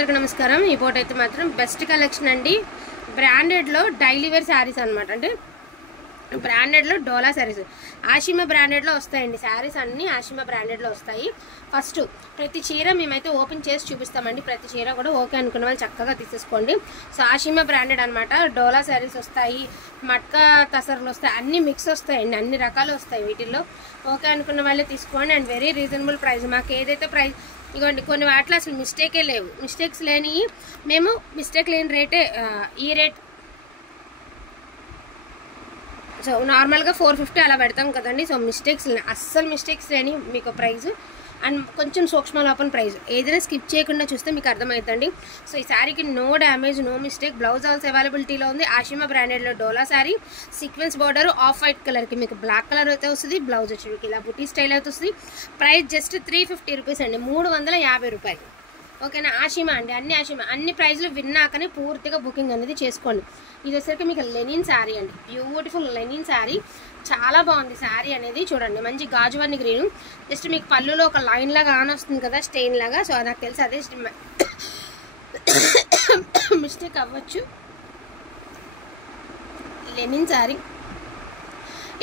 అందరికీ నమస్కారం। ఈ ఫోటో అయితే మాత్రం బెస్ట్ కలెక్షన్ అండి। బ్రాండెడ్ లో డైలీ వేర్ సారీస్ అన్నమాట। అంటే బ్రాండెడ్ లో డోలా సారీస్ ఆషిమా బ్రాండెడ్ లో వస్తాయండి। సారీస్ అన్ని ఆషిమా బ్రాండెడ్ లో వస్తాయి। ఫస్ట్ ప్రతి చీర మేమైతే ఓపెన్ చేసి చూపిస్తామండి। ప్రతి చీర కూడా ఓకే అనుకున్న వాళ్ళు చక్కగా తీసేసుకోండి। సో ఆషిమా బ్రాండెడ్ అన్నమాట। డోలా సారీస్ వస్తాయి, మట్కా తసర్లు వస్తాయి, అన్ని మిక్స్ వస్తాయండి, అన్ని రకాలు వస్తాయి వీటిల్లో। ఓకే అనుకున్న వాళ్ళే తీసుకోండి అండ్ వెరీ రీజనబుల్ ప్రైస్। మాకు ఏదైతే ప్రైస్ ఇగోండి, కొన్ని వాటిలో అసలు మిస్టేకే లేవు, మిస్టేక్స్ లేని మేము మిస్టేక్ లేని రేటే ఈ రేట్। సో నార్మల్గా 450 అలా పెడతాం కదండి। సో మిస్టేక్స్ అస్సలు మిస్టేక్స్ లేని మీకు ప్రైస్ అండ్ కొంచెం సూక్ష్మ లోపల ప్రైస్। ఏదైనా స్కిప్ చేయకుండా చూస్తే మీకు అర్థమవుతుందండి। సో ఈ శారీకి no damage, no mistake. Blouse also అవైలబిలిటీలో ఉంది। ఆషిమా బ్రాండెడ్లో Dola sari, sequence border, off white కలర్కి మీకు బ్లాక్ కలర్ అయితే వస్తుంది। బ్లౌజ్ వచ్చి ఇలా బుటీ స్టైల్ అయితే వస్తుంది। ప్రైస్ జస్ట్ 350 రూపీస్ అండి, 350 రూపాయలు। ఓకేనా? ఆషిమా అండి, అన్ని ఆషిమా, అన్ని ప్రైజ్లు విన్నాకనే పూర్తిగా బుకింగ్ అనేది చేసుకోండి। ఇది వచ్చేసరికి మీకు లెనిన్ శారీ అండి, బ్యూటిఫుల్ లెనిన్ శారీ, చాలా బాగుంది శారీ అనేది। చూడండి, మంచి గాజువర్ని గ్రీన్, జస్ట్ మీకు పళ్ళులో ఒక లైన్ లాగా ఆన్ వస్తుంది కదా, స్టెయిన్ లాగా। సో నాకు తెలిసి అదే మిస్టేక్ అవ్వచ్చు। లెనిన్ శారీ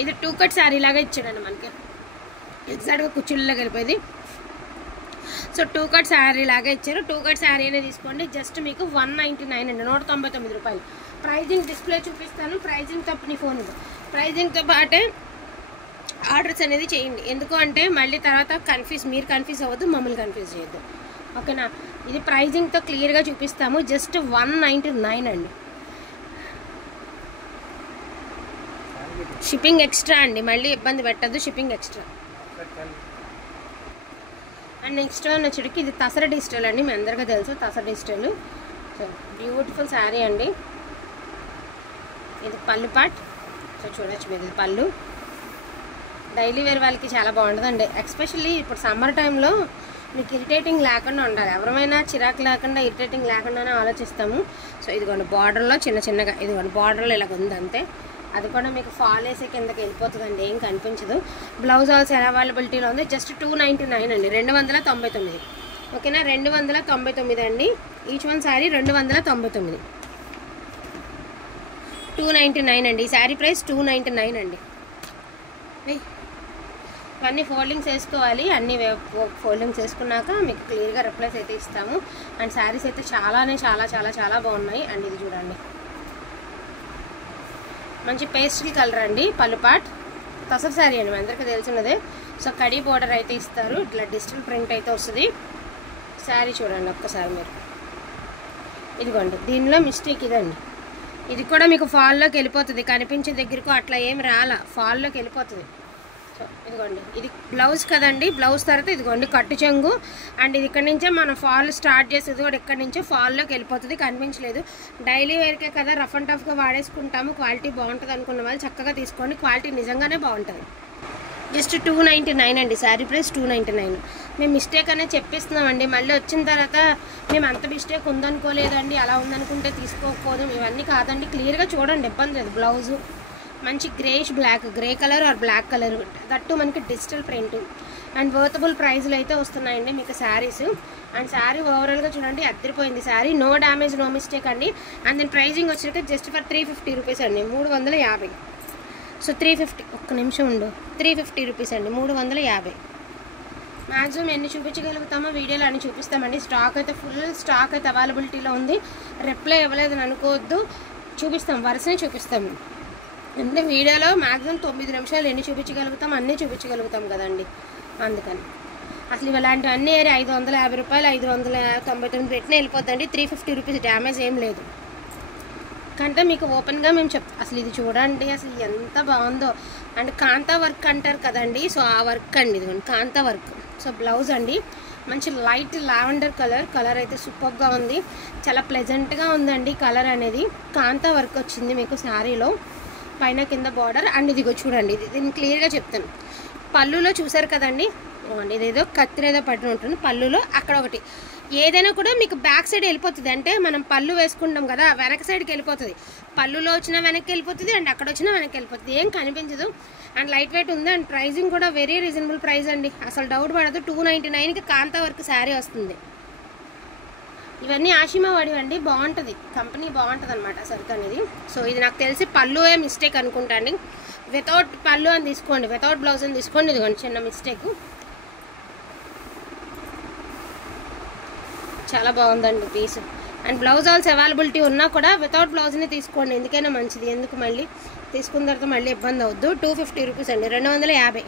ఇది 2 కట్ శారీ లాగా ఇచ్చాడండి మనకి, ఎగ్జాక్ట్గా కుర్చీల్లో వెళ్ళిపోయింది। సో 2 కట్ శారీ లాగా ఇచ్చారు। 2 కట్ శారీ అనేది తీసుకోండి, జస్ట్ మీకు 199 అండి, 199 రూపాయలు। ప్రైజింగ్ డిస్ప్లే చూపిస్తాను, ప్రైజింగ్తో నీ ఫోన్ ప్రైజింగ్తో పాటే ఆర్డర్స్ అనేది చేయండి। ఎందుకు అంటే మళ్ళీ తర్వాత మీరు కన్ఫ్యూజ్ అవ్వద్దు, మమ్మల్ని కన్ఫ్యూజ్ చేయొద్దు, ఓకేనా? ఇది ప్రైజింగ్తో క్లియర్గా చూపిస్తాము, జస్ట్ 199 అండి। షిప్పింగ్ ఎక్స్ట్రా అండి, మళ్ళీ ఇబ్బంది పెట్టద్దు, shipping extra. And next one వచ్చేటికి ఇది తసర డిజిటల్ అండి, మీ అందరికీ తెలుసు tussar digital. So beautiful sari అండి, ఇది పళ్ళు పార్ట్। సో చూడొచ్చు మీరు, ఇది పళ్ళు డైలీ వేర్ వాళ్ళకి చాలా బాగుంటుందండి। ఎస్పెషల్లీ ఇప్పుడు సమ్మర్ టైంలో మీకు ఇరిటేటింగ్ లేకుండా ఉండాలి, ఎవరైనా చిరాకు లేకుండా ఇరిటేటింగ్ లేకుండానే ఆలోచిస్తాము। సో ఇదిగోండి బార్డర్లో చిన్నగా, ఇదిగోండి బార్డర్లో ఇలాగ ఉంది అంతే, అది కూడా మీకు ఫాల్ వేసే కిందకి వెళ్ళిపోతుందండి, ఏం కనిపించదు। బ్లౌజ్ ఆల్సో అవైలబిలిటీలో ఉంది, జస్ట్ 299 అండి, 299, ఓకేనా? 299 అండి, ఈచ్ వన్ శారీ 299, 299 అండి, ఈ శారీ ప్రైస్ 299 అండి। అన్నీ ఫోల్డింగ్స్ వేసుకోవాలి, అన్నీ ఫోల్డింగ్స్ వేసుకున్నాక మీకు క్లియర్గా రిప్లైస్ అయితే ఇస్తాము। అండ్ శారీస్ అయితే చాలా బాగున్నాయి। అండ్ ఇది చూడండి, మంచి పేస్టల్ కలర్ అండి, పళ్ళు పాట్ తసర్ శారీ అండి, మీ అందరికీ తెలిసినదే। సో కడీ బోర్డర్ అయితే ఇస్తారు, ఇట్లా డిజిటల్ ప్రింట్ అయితే వస్తుంది। శారీ చూడండి ఒక్కసారి మీరు, ఇదిగోండి దీనిలో మిస్టేక్ ఇదండి, ఇది కూడా మీకు ఫాల్లోకి వెళ్ళిపోతుంది, కనిపించే దగ్గరకు అట్లా ఏం రాలా, ఫాల్లోకి వెళ్ళిపోతుంది। సో ఇదిగోండి, ఇది బ్లౌజ్ కదండి, బ్లౌజ్ తర్వాత ఇదిగోండి కట్టు చెంగు, అండ్ ఇది ఇక్కడ నుంచే మనం ఫాల్ స్టార్ట్ చేసేది కూడా ఇక్కడ నుంచే ఫాల్లోకి వెళ్ళిపోతుంది, కనిపించలేదు। డైలీ వేర్కే కదా, రఫ్ అండ్ టఫ్గా వాడేసుకుంటాము, క్వాలిటీ బాగుంటుంది అనుకున్న వాళ్ళు చక్కగా తీసుకోండి, క్వాలిటీ నిజంగానే బాగుంటుంది। జస్ట్ 299 అండి, శారీ ప్రైస్ 299। మేము మిస్టేక్ అనేది చెప్పిస్తున్నామండి, మళ్ళీ వచ్చిన తర్వాత మేము అంత మిస్టేక్ ఉందనుకోలేదండి, అలా ఉందనుకుంటే తీసుకోకపోదు, ఇవన్నీ కాదండి, క్లియర్గా చూడండి, ఇబ్బంది లేదు। బ్లౌజు మంచి greyish black, grey colour or black colour, that మనకి డిజిటల్ ప్రింట్ అండ్ వర్తబుల్ ప్రైస్లు అయితే వస్తున్నాయండి మీకు శారీస్। అండ్ శారీ ఓవరాల్గా చూడండి అద్దరిపోయింది sari, no damage, no mistake అండి। అండ్ దీని ప్రైజింగ్ వచ్చేసి జస్ట్ ఫర్ 350 రూపీస్ అండి, 350। సో 350, ఒక్క నిమిషం ఉండు, 350 రూపీస్ అండి, 350। మ్యాక్సిమం ఎన్ని చూపించగలుగుతామో వీడియోలో అన్ని చూపిస్తామండి। స్టాక్ అయితే ఫుల్ స్టాక్ అయితే అవైలబిలిటీలో ఉంది, రిప్లై ఇవ్వలేదని అనుకోవద్దు, చూపిస్తాం, వరుసనే చూపిస్తాము। అంటే వీడియోలో మ్యాక్సిమం 9 నిమిషాలు ఎన్ని చూపించగలుగుతాం, అన్నీ చూపించగలుగుతాం కదండి, అందుకని అసలు ఇలాంటివన్నీ 550 రూపాయలు, 599 పెట్టిన వెళ్ళిపోద్దండి, 350 రూపీస్ డ్యామేజ్ ఏం లేదు। కంటే మీకు ఓపెన్గా మేము అసలు ఇది చూడండి, అసలు ఎంత బాగుందో। అండ్ కాంతా వర్క్ అంటారు కదండి, సో ఆ వర్క్ అండి, ఇదిగోండి కాంతా వర్క్। సో బ్లౌజ్ అండి మంచి లైట్ లావెండర్ కలర్ అయితే సూపర్గా ఉంది, చాలా ప్లెజెంట్గా ఉందండి కలర్ అనేది। కాంతా వర్క్ వచ్చింది మీకు శారీలో, పైన కింద బార్డర్। అండ్ ఇదిగో చూడండి, దీన్ని క్లియర్గా చెప్తాను, పళ్ళులో చూసారు కదండి, ఇదేదో కత్తిరేదో పట్టిన ఉంటుంది పళ్ళులో, అక్కడ ఒకటి ఏదైనా కూడా మీకు బ్యాక్ సైడ్ వెళ్ళిపోతుంది, అంటే మనం పళ్ళు వేసుకుంటాం కదా, వెనక సైడ్కి వెళ్ళిపోతుంది, పళ్ళులో వచ్చినా వెనక్కి వెళ్ళిపోతుంది, అండ్ అక్కడ వచ్చినా వెనక్కి వెళ్ళిపోతుంది, ఏం కనిపించదు। అండ్ లైట్ వెయిట్ ఉంది, అండ్ ప్రైజింగ్ కూడా వెరీ రీజనబుల్ ప్రైస్ అండి, అసలు డౌట్ పడదు। 299కి కాంతా వర్క్ శారీ వస్తుంది, ఇవన్నీ ఆషిమా వాడివండి, బాగుంటుంది, కంపెనీ బాగుంటుంది అనమాట సరుకు అనేది. సో ఇది నాకు తెలిసి పళ్ళువే మిస్టేక్ అనుకుంటా అండి. వితౌట్ పళ్ళు అని తీసుకోండి, వితౌట్ బ్లౌజ్ అని తీసుకోండి. ఇదిగోండి చిన్న మిస్టేక్. చాలా బాగుందండి piece. And blouse also availability ఉన్నా కూడా వితౌట్ బ్లౌజ్ని తీసుకోండి, ఎందుకైనా మంచిది. ఎందుకు మళ్ళీ తీసుకున్న తర్వాత మళ్ళీ ఇబ్బంది అవుద్దు. 250 రూపీస్ అండి, 250.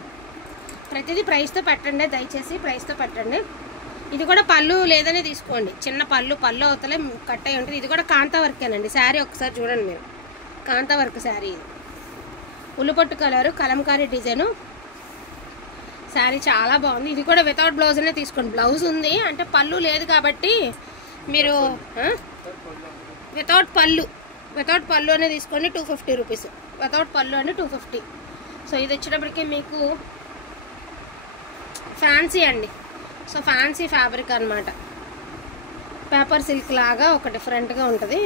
ప్రతిదీ ప్రైస్తో పెట్టండి, దయచేసి ప్రైస్తో పెట్టండి. ఇది కూడా పళ్ళు లేదనే తీసుకోండి, చిన్న పళ్ళు అవతలే కట్ అయి ఉంటుంది. ఇది కూడా కాంతా వర్కేనండి. శారీ ఒకసారి చూడండి మీరు, కాంతా వర్క్ శారీ. ఇది ఉల్లిపొట్టు కలరు, కలంకారీ డిజైను. శారీ చాలా బాగుంది. ఇది కూడా వితౌట్ బ్లౌజ్ అనే తీసుకోండి. బ్లౌజ్ ఉంది అంటే పళ్ళు లేదు కాబట్టి మీరు వితౌట్ పళ్ళు అనే తీసుకోండి. 250 రూపీస్ వితౌట్ పళ్ళు అంటే 250. సో ఇది వచ్చేటప్పటికి మీకు ఫ్యాన్సీ అండి. సో ఫ్యాన్సీ ఫ్యాబ్రిక్ అనమాట, పేపర్ సిల్క్ లాగా ఒక డిఫరెంట్గా ఉంటుంది,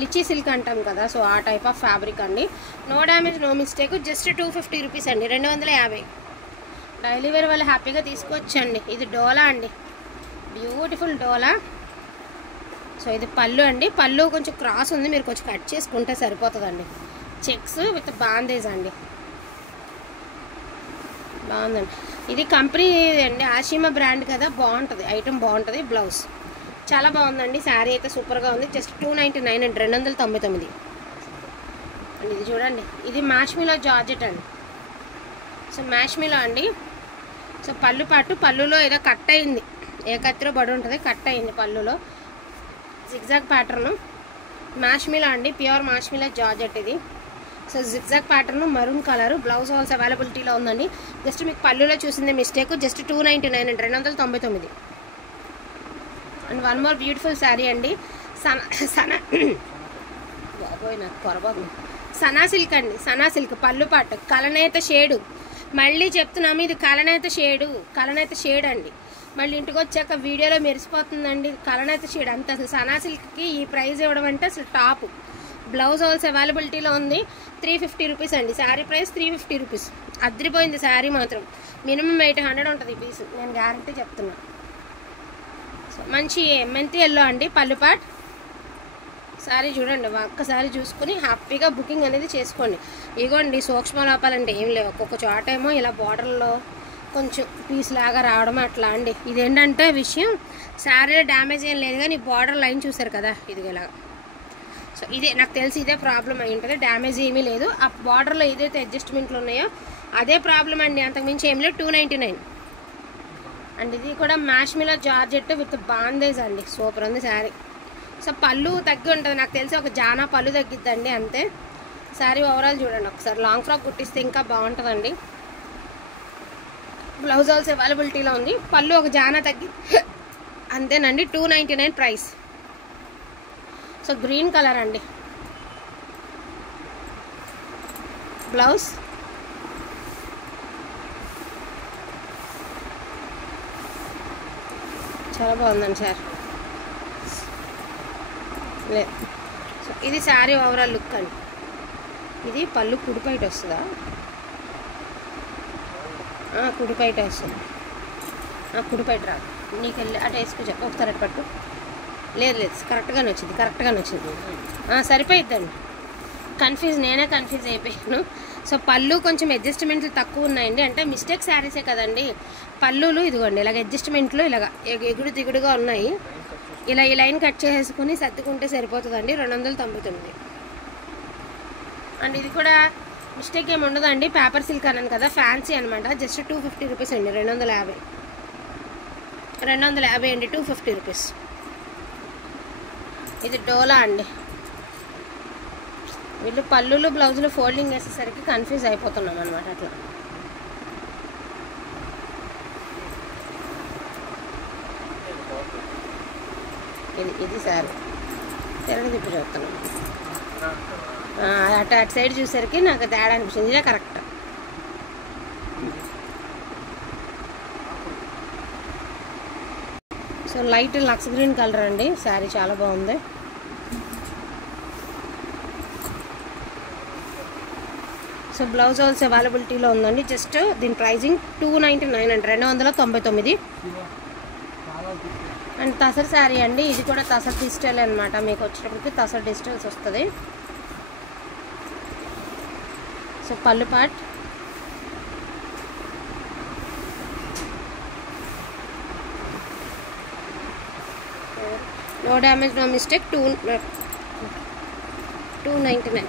లిచీ సిల్క్ అంటాం కదా. సో ఆ టైప్ ఆఫ్ ఫ్యాబ్రిక్ అండి. No damage, no mistake. Just 250 rupees అండి, 250. డైలీ వేర్ వాళ్ళు హ్యాపీగా తీసుకోవచ్చండి. ఇది డోలా అండి, బ్యూటిఫుల్ డోలా. సో ఇది పళ్ళు అండి, పళ్ళు కొంచెం క్రాస్ ఉంది, మీరు కొంచెం కట్ చేసుకుంటే సరిపోతుందండి. చెక్స్ విత్ బాందేజ్ అండి, బాగుందండి. ఇది కంపెనీ అండి, ఆషిమా బ్రాండ్ కదా, బాగుంటుంది ఐటమ్, బాగుంటుంది. బ్లౌజ్ చాలా బాగుందండి. శారీ అయితే సూపర్గా ఉంది. జస్ట్ 299 అండి, 299 అండి. ఇది చూడండి, ఇది మ్యాష్మిలో జార్జెట్ అండి. సో మ్యాష్మిలో అండి. సో పళ్ళు పాటు, పళ్ళులో ఏదో కట్ అయింది, ఏ కత్తిలో పడి ఉంటుంది, కట్ అయింది పళ్ళులో. జిగ్జాగ్ ప్యాటర్ను మ్యాష్మిలో అండి, ప్యూర్ మ్యాష్మిలో జార్జెట్ ఇది. So zigzag pattern, maroon colour. Blouse also అవైలబిలిటీలో ఉందండి. జస్ట్ మీకు పళ్ళులో చూసింది మిస్టేక్. జస్ట్ 299 అండి, 299. And one more beautiful sari అండి, బాబోయ్ నాకు పొరబాబు, సనా సిల్క్ అండి. సనా సిల్క్ పళ్ళు పాటు, కలనేత షేడు. మళ్ళీ చెప్తున్నాము, ఇది కలనేత షేడ్ అండి. మళ్ళీ ఇంటికి వచ్చాక వీడియోలో మెరిసిపోతుందండి, కలనేత షేడ్ అంత. అసలు సనా సిల్క్కి ఈ ప్రైస్ ఇవ్వడం అంటే అసలు టాప్. బ్లౌజ్ ఆల్స్ అవైలబిలిటీలో ఉంది. 350 రూపీస్ అండి, శారీ ప్రైస్ 350 రూపీస్. అద్రిపోయింది శారీ మాత్రం. మినిమం 800 ఉంటుంది పీస్, నేను గ్యారంటీ చెప్తున్నా. సో మంచి మెంతి ఎల్లో అండి, పళ్ళు పాట్. శారీ చూడండి, ఒక్కసారి చూసుకుని హ్యాపీగా బుకింగ్ అనేది చేసుకోండి. ఇగోండి సూక్ష్మ లోపాలంటే ఏం లేవు. ఒక్కొక్క చోట ఏమో ఇలా బార్డర్లో కొంచెం పీస్ లాగా రావడం అట్లా అండి. ఇదేంటంటే విషయం, శారీలో డ్యామేజ్ ఏం లేదు కానీ బార్డర్ లైన్ చూసారు కదా, ఇది ఇలా. సో ఇదే నాకు తెలిసి ఇదే ప్రాబ్లం అయి ఉంటుంది, డ్యామేజ్ ఏమీ లేదు. ఆ బార్డర్లో ఏదైతే అడ్జస్ట్మెంట్లు ఉన్నాయో అదే ప్రాబ్లం అండి, అంతకుమించి ఏం లేదు. 299 అండ్ ఇది కూడా మ్యాష్మిలో జార్జెట్ విత్ బాందేజ్ అండి, సూపర్ ఉంది శారీ. సో పళ్ళు తగ్గి ఉంటుంది, నాకు తెలిసి ఒక జానా పళ్ళు తగ్గిద్దండి అంతే. శారీ ఓవరాల్ చూడండి ఒకసారి, లాంగ్ ఫ్రాక్ కుట్టిస్తే ఇంకా బాగుంటుందండి. బ్లౌజ్ ఆల్స్ అవైలబిలిటీలో ఉంది. పళ్ళు ఒక జానా తగ్గి అంతేనండి. 299 ప్రైస్. సో గ్రీన్ కలర్ అండి బ్లౌజ్. చాలా బాగుందండి సార్. సో ఇది శారీ ఓవరాల్ లుక్ అండి. ఇది పళ్ళు కుడిపైట వస్తుందా, కుడిపైట వస్తుంది. కుడిపైట రాదు, నీకు వెళ్ళి అటు వేసుకు చెప్పు ఒకసారి అటు పట్టు. లేదు కరెక్ట్గానే వచ్చింది. సరిపోయిద్దండి. నేనే కన్ఫ్యూజ్ అయిపోయాను. సో పళ్ళు కొంచెం అడ్జస్ట్మెంట్లు తక్కువ ఉన్నాయండి, అంటే మిస్టేక్ శారీసే కదండి. పళ్ళులు ఇదిగోండి ఇలాగ అడ్జస్ట్మెంట్లు ఇలాగ ఎగుడు దిగుడుగా ఉన్నాయి. ఇలా ఈ లైన్ కట్ చేసుకుని సర్దుకుంటే సరిపోతుందండి. 299 అండ్ ఇది కూడా మిస్టేక్ ఏమి ఉండదండి. పేపర్ సిల్క్ అన్నాను కదా, ఫ్యాన్సీ అనమాట. జస్ట్ 250 రూపీస్ అండి, 250 అండి, 250 రూపీస్. ఇది డోలా అండి. వీళ్ళు పళ్ళులు బ్లౌజులు ఫోల్డింగ్ వేసేసరికి కన్ఫ్యూజ్ అయిపోతున్నాం అనమాట అట్లా. ఇది సార్ తిరగ తిప్పి చూస్తున్నాం. అటు సైడ్ చూసరికి నాకు తేడా అనిపించింది. ఇదే correct. So light lux green colour అండి, శారీ చాలా బాగుంది. సో బ్లౌజ్ ఆల్స్ అవైలబిలిటీలో ఉందండి. జస్ట్ దీని ప్రైజింగ్ 299 అండి, 299. అండ్ తసర్ శారీ అండి, ఇది కూడా తసర్ డిజిటల్ అనమాట. మీకు వచ్చేటప్పటికి తసర్ డిజిటల్స్ వస్తుంది. సో పళ్ళు part, no damage no mistake, 299.